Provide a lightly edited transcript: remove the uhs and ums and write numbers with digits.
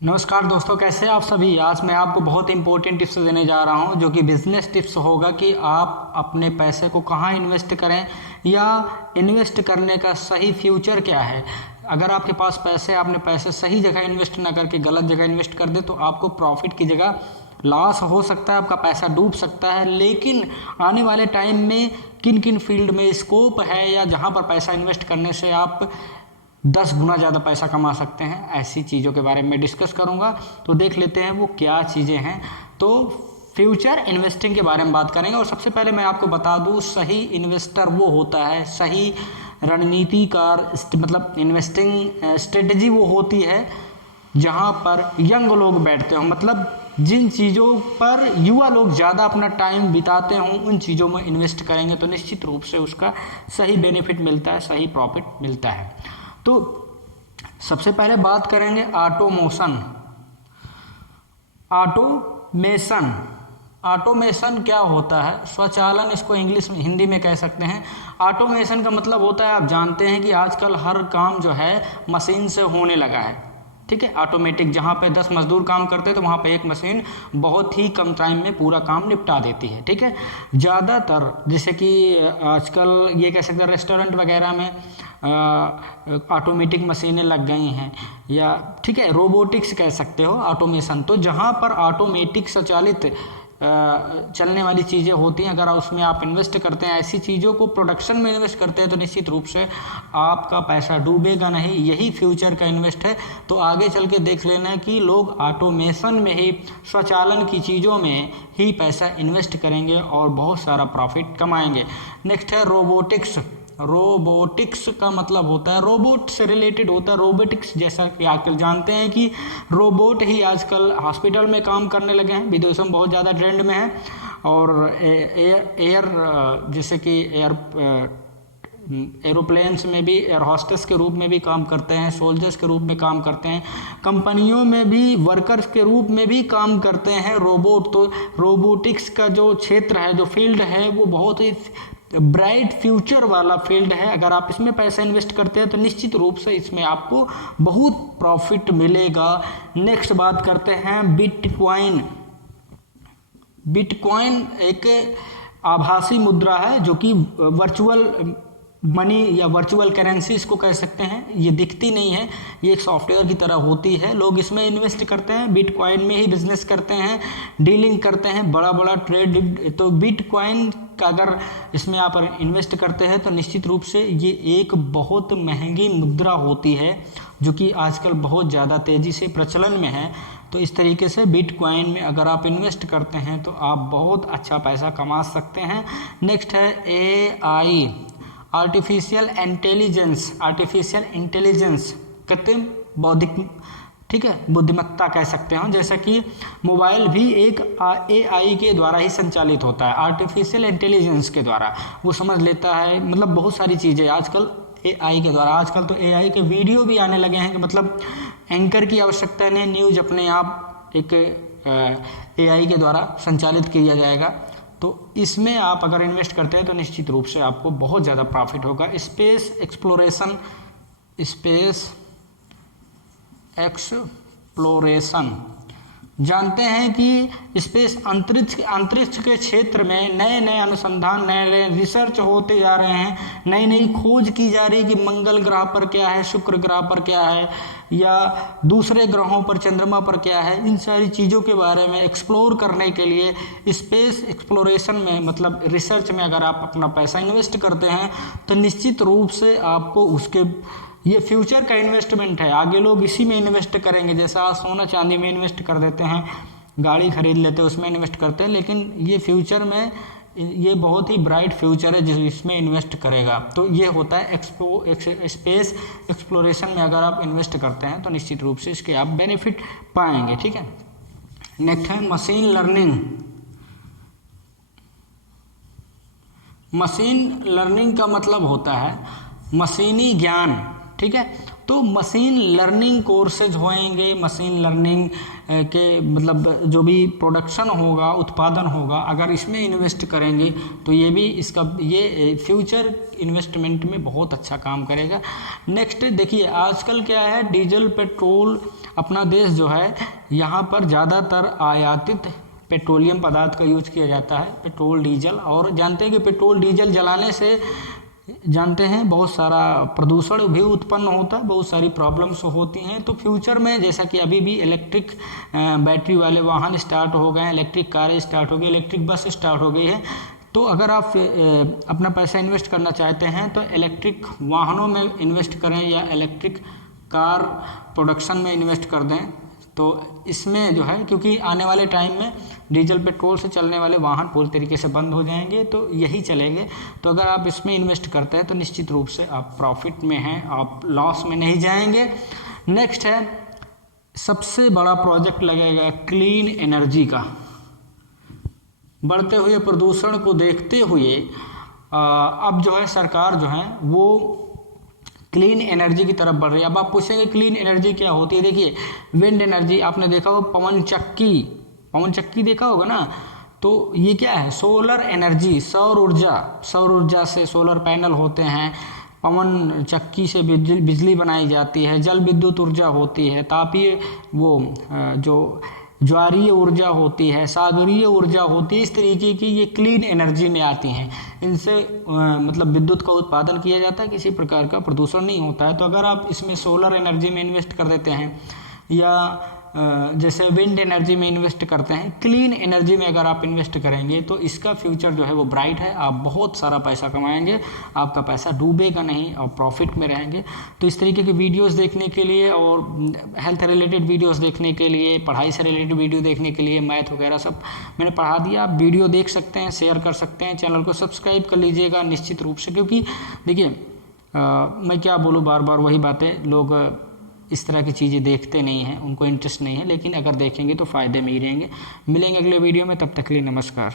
नमस्कार दोस्तों, कैसे हैं आप सभी। आज मैं आपको बहुत इंपॉर्टेंट टिप्स देने जा रहा हूं जो कि बिजनेस टिप्स होगा कि आप अपने पैसे को कहां इन्वेस्ट करें या इन्वेस्ट करने का सही फ्यूचर क्या है। अगर आपके पास पैसे, आपने पैसे सही जगह इन्वेस्ट ना करके गलत जगह इन्वेस्ट कर दे तो आपको प्रॉफिट की जगह लॉस हो सकता है, आपका पैसा डूब सकता है। लेकिन आने वाले टाइम में किन किन फील्ड में स्कोप है या जहां पर पैसा इन्वेस्ट करने से आप 10 गुना ज़्यादा पैसा कमा सकते हैं, ऐसी चीज़ों के बारे में डिस्कस करूंगा। तो देख लेते हैं वो क्या चीज़ें हैं। तो फ्यूचर इन्वेस्टिंग के बारे में बात करेंगे। और सबसे पहले मैं आपको बता दूं, सही इन्वेस्टर वो होता है, सही रणनीतिकार मतलब इन्वेस्टिंग स्ट्रेटजी वो होती है जहां पर यंग लोग बैठते हो, मतलब जिन चीज़ों पर युवा लोग ज़्यादा अपना टाइम बिताते हों उन चीज़ों में इन्वेस्ट करेंगे तो निश्चित रूप से उसका सही बेनिफिट मिलता है, सही प्रॉफिट मिलता है। तो सबसे पहले बात करेंगे ऑटोमेशन। ऑटोमेशन क्या होता है? स्वचालन, इसको इंग्लिश में हिंदी में कह सकते हैं। ऑटोमेशन का मतलब होता है, आप जानते हैं कि आजकल हर काम जो है मशीन से होने लगा है, ठीक है। ऑटोमेटिक, जहाँ पे 10 मजदूर काम करते हैं तो वहाँ पे एक मशीन बहुत ही कम टाइम में पूरा काम निपटा देती है, ठीक है। ज़्यादातर जैसे कि आजकल ये कह सकते हैं रेस्टोरेंट वगैरह में ऑटोमेटिक मशीनें लग गई हैं, या ठीक है रोबोटिक्स कह सकते हो ऑटोमेशन। तो जहाँ पर ऑटोमेटिक स्वचालित चलने वाली चीज़ें होती हैं, अगर उसमें आप इन्वेस्ट करते हैं, ऐसी चीज़ों को प्रोडक्शन में इन्वेस्ट करते हैं तो निश्चित रूप से आपका पैसा डूबेगा नहीं। यही फ्यूचर का इन्वेस्ट है। तो आगे चल के देख लेना है कि लोग ऑटोमेशन में ही, स्वचालन की चीज़ों में ही पैसा इन्वेस्ट करेंगे और बहुत सारा प्रॉफिट कमाएंगे। नेक्स्ट है रोबोटिक्स। रोबोटिक्स का मतलब होता है, रोबोट से रिलेटेड होता है। रोबोटिक्स जैसा कि आजकल जानते हैं कि रोबोट ही आजकल हॉस्पिटल में काम करने लगे हैं, विदेशों में बहुत ज़्यादा ट्रेंड में है। और एयर जैसे कि एरोप्लेन्स में भी एयर होस्टेस के रूप में भी काम करते हैं, सोल्जर्स के रूप में काम करते हैं, कंपनियों में भी वर्कर्स के रूप में भी काम करते हैं रोबोट। तो रोबोटिक्स का जो क्षेत्र है, जो फील्ड है, वो बहुत ही ब्राइट फ्यूचर वाला फील्ड है। अगर आप इसमें पैसा इन्वेस्ट करते हैं तो निश्चित रूप से इसमें आपको बहुत प्रॉफिट मिलेगा। नेक्स्ट बात करते हैं बिटकॉइन। बिटकॉइन एक आभासी मुद्रा है जो कि वर्चुअल मनी या वर्चुअल करेंसी इसको कह सकते हैं। ये दिखती नहीं है, ये एक सॉफ्टवेयर की तरह होती है। लोग इसमें इन्वेस्ट करते हैं, बिटकॉइन में ही बिजनेस करते हैं, डीलिंग करते हैं, बड़ा बड़ा ट्रेड। तो बिटकॉइन का अगर इसमें आप इन्वेस्ट करते हैं तो निश्चित रूप से ये एक बहुत महंगी मुद्रा होती है जो कि आजकल बहुत ज़्यादा तेज़ी से प्रचलन में है। तो इस तरीके से बिटकॉइन में अगर आप इन्वेस्ट करते हैं तो आप बहुत अच्छा पैसा कमा सकते हैं। नेक्स्ट है AI, आर्टिफिशियल इंटेलिजेंस, कृत्रिम बौद्धिक, ठीक है, बुद्धिमत्ता कह सकते हैं। जैसा कि मोबाइल भी एक AI के द्वारा ही संचालित होता है, आर्टिफिशियल इंटेलिजेंस के द्वारा वो समझ लेता है, मतलब बहुत सारी चीज़ें आजकल AI के द्वारा। आजकल तो AI के वीडियो भी आने लगे हैं कि मतलब एंकर की आवश्यकता नहीं, न्यूज अपने आप एक AI के द्वारा संचालित किया जाएगा। तो इसमें आप अगर इन्वेस्ट करते हैं तो निश्चित रूप से आपको बहुत ज़्यादा प्रॉफिट होगा। स्पेस एक्सप्लोरेशन, जानते हैं कि स्पेस अंतरिक्ष के क्षेत्र में नए नए अनुसंधान, नए नए रिसर्च होते जा रहे हैं, नई नई खोज की जा रही है कि मंगल ग्रह पर क्या है, शुक्र ग्रह पर क्या है, या दूसरे ग्रहों पर, चंद्रमा पर क्या है। इन सारी चीज़ों के बारे में एक्सप्लोर करने के लिए स्पेस एक्सप्लोरेशन में, मतलब रिसर्च में अगर आप अपना पैसा इन्वेस्ट करते हैं तो निश्चित रूप से आपको उसके, ये फ्यूचर का इन्वेस्टमेंट है। आगे लोग इसी में इन्वेस्ट करेंगे, जैसा आप सोना चांदी में इन्वेस्ट कर देते हैं, गाड़ी खरीद लेते हैं उसमें इन्वेस्ट करते हैं, लेकिन ये फ्यूचर में ये बहुत ही ब्राइट फ्यूचर है जिसमें इन्वेस्ट करेगा। तो ये होता है स्पेस एक्सप्लोरेशन में अगर आप इन्वेस्ट करते हैं तो निश्चित रूप से इसके आप बेनिफिट पाएंगे, ठीक है। नेक्स्ट है मशीन लर्निंग। मशीन लर्निंग का मतलब होता है मशीनी ज्ञान, ठीक है। तो मशीन लर्निंग कोर्सेज होंगे, मशीन लर्निंग के मतलब जो भी प्रोडक्शन होगा, उत्पादन होगा, अगर इसमें इन्वेस्ट करेंगे तो ये भी इसका ये फ्यूचर इन्वेस्टमेंट में बहुत अच्छा काम करेगा। नेक्स्ट देखिए आजकल क्या है, डीजल पेट्रोल अपना देश जो है यहाँ पर ज़्यादातर आयातित पेट्रोलियम पदार्थ का यूज किया जाता है, पेट्रोल डीजल। और जानते हैं कि पेट्रोल डीजल जलाने से जानते हैं बहुत सारा प्रदूषण भी उत्पन्न होता है, बहुत सारी प्रॉब्लम्स होती हैं। तो फ्यूचर में जैसा कि अभी भी इलेक्ट्रिक बैटरी वाले वाहन स्टार्ट हो गए हैं, इलेक्ट्रिक कारें स्टार्ट हो गई, इलेक्ट्रिक बस स्टार्ट हो गई है। तो अगर आप अपना पैसा इन्वेस्ट करना चाहते हैं तो इलेक्ट्रिक वाहनों में इन्वेस्ट करें या इलेक्ट्रिक कार प्रोडक्शन में इन्वेस्ट कर दें। तो इसमें जो है, क्योंकि आने वाले टाइम में डीजल पेट्रोल से चलने वाले वाहन पूरी तरीके से बंद हो जाएंगे, तो यही चलेंगे। तो अगर आप इसमें इन्वेस्ट करते हैं तो निश्चित रूप से आप प्रॉफिट में हैं, आप लॉस में नहीं जाएंगे। नेक्स्ट है, सबसे बड़ा प्रोजेक्ट लगेगा क्लीन एनर्जी का। बढ़ते हुए प्रदूषण को देखते हुए अब जो है सरकार जो है वो क्लीन एनर्जी की तरफ बढ़ रही है। अब आप पूछेंगे क्लीन एनर्जी क्या होती है। देखिए, विंड एनर्जी आपने देखा हो, पवन चक्की देखा होगा ना। तो ये क्या है, सोलर एनर्जी, सौर ऊर्जा से सोलर पैनल होते हैं, पवन चक्की से बिजली बनाई जाती है, जल विद्युत ऊर्जा होती है, तापीय वो जो ज्वारीय ऊर्जा होती है, सागरीय ऊर्जा होती है। इस तरीके की ये क्लीन एनर्जी में आती हैं। इनसे मतलब विद्युत का उत्पादन किया जाता है, किसी प्रकार का प्रदूषण नहीं होता है। तो अगर आप इसमें सोलर एनर्जी में इन्वेस्ट कर देते हैं या जैसे विंड एनर्जी में इन्वेस्ट करते हैं, क्लीन एनर्जी में अगर आप इन्वेस्ट करेंगे तो इसका फ्यूचर जो है वो ब्राइट है। आप बहुत सारा पैसा कमाएंगे, आपका पैसा डूबेगा नहीं और प्रॉफिट में रहेंगे। तो इस तरीके के वीडियोस देखने के लिए और हेल्थ रिलेटेड वीडियोस देखने के लिए, पढ़ाई से रिलेटेड वीडियो देखने के लिए, मैथ वगैरह सब मैंने पढ़ा दिया। आप वीडियो देख सकते हैं, शेयर कर सकते हैं, चैनल को सब्सक्राइब कर लीजिएगा निश्चित रूप से। क्योंकि देखिए मैं क्या बोलूँ, बार बार वही बातें, लोग इस तरह की चीज़ें देखते नहीं हैं, उनको इंटरेस्ट नहीं है, लेकिन अगर देखेंगे तो फ़ायदे में ही रहेंगे। मिलेंगे अगले वीडियो में, तब तक के लिए नमस्कार।